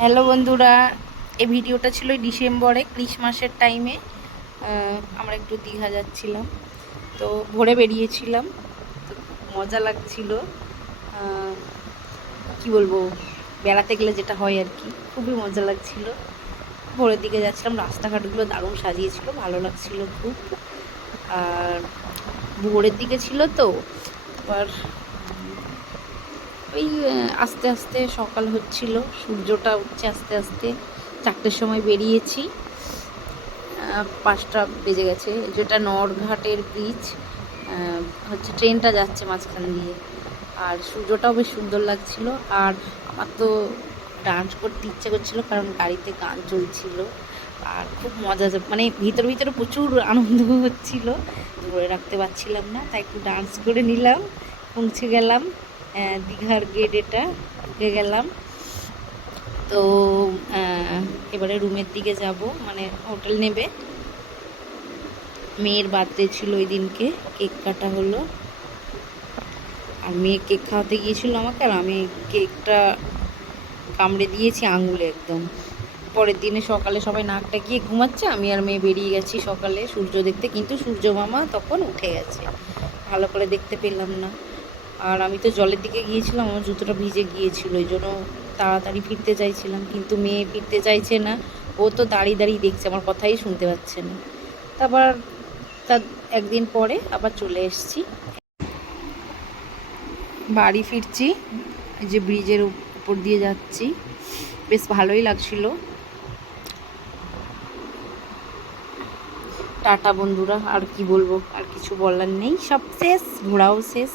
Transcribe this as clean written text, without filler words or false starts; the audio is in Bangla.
হ্যালো বন্ধুরা, এই ভিডিওটা ছিল ডিসেম্বরে ক্রিসমাসের টাইমে। আমরা একটু দীঘা যাচ্ছিলাম, তো ভোরে বেরিয়েছিলাম, তো মজা লাগছিল। কি বলবো, বেড়াতে গেলে যেটা হয় আর কি, খুবই মজা লাগছিল। ভোরের দিকে যাচ্ছিলাম, রাস্তাঘাটগুলো দারুণ সাজিয়েছিল, ভালো লাগছিল খুব। আর ভোরের দিকে ছিল তো, এবার ওই আস্তে আস্তে সকাল হচ্ছিল, সূর্যটা উঠছে আস্তে আস্তে। 4টের সময় বেরিয়েছি, 5টা বেজে গেছে। যেটা নরঘাটের ব্রিজ, হচ্ছে ট্রেনটা যাচ্ছে মাঝখান দিয়ে, আর সূর্যটাও বেশ সুন্দর লাগছিল। আর আমার তো ডান্স করতে ইচ্ছে করছিল, কারণ গাড়িতে গান চলছিল আর খুব মজা, মানে ভিতরে ভিতরে প্রচুর আনন্দ হচ্ছিল, ধরে রাখতে পারছিলাম না, তাই একটু ডান্স করে নিলাম। পৌঁছে গেলাম দীঘার গেট, এটা ঢুকে গেলাম। তো এবারে রুমের দিকে যাব, মানে হোটেল নেবে। মেয়ের বার্থডে ছিল ওই দিনকে, কেক কাটা হলো। আর মেয়ে কেক খাওয়াতে গিয়েছিল আমাকে, আর আমি কেকটা কামড়ে দিয়েছি আঙুলে একদম। পরের দিনে সকালে সবাই নাকটা গিয়ে ঘুমাচ্ছে, আমি আর মেয়ে বেরিয়ে গেছি সকালে সূর্য দেখতে, কিন্তু সূর্য মামা তখন উঠে গেছে, ভালো করে দেখতে পেলাম না। আর আমি তো জলের দিকে গিয়েছিলাম, আমার জুতোটা ভিজে গিয়েছিল, ওই জন্য তাড়াতাড়ি ফিরতে চাইছিলাম, কিন্তু মেয়ে ফিরতে চাইছে না। ও তো দাঁড়িয়ে দাঁড়িয়ে দেখছে, আমার কথাই শুনতে পাচ্ছে না। তারপর তার একদিন পরে আবার চলে এসেছি, বাড়ি ফিরছি। এই যে ব্রিজের উপর দিয়ে যাচ্ছি, বেশ ভালোই লাগছিল। টাটা বন্ধুরা, আর কি বলবো, আর কিছু বলার নেই, সব শেষ, ঘোরাও শেষ।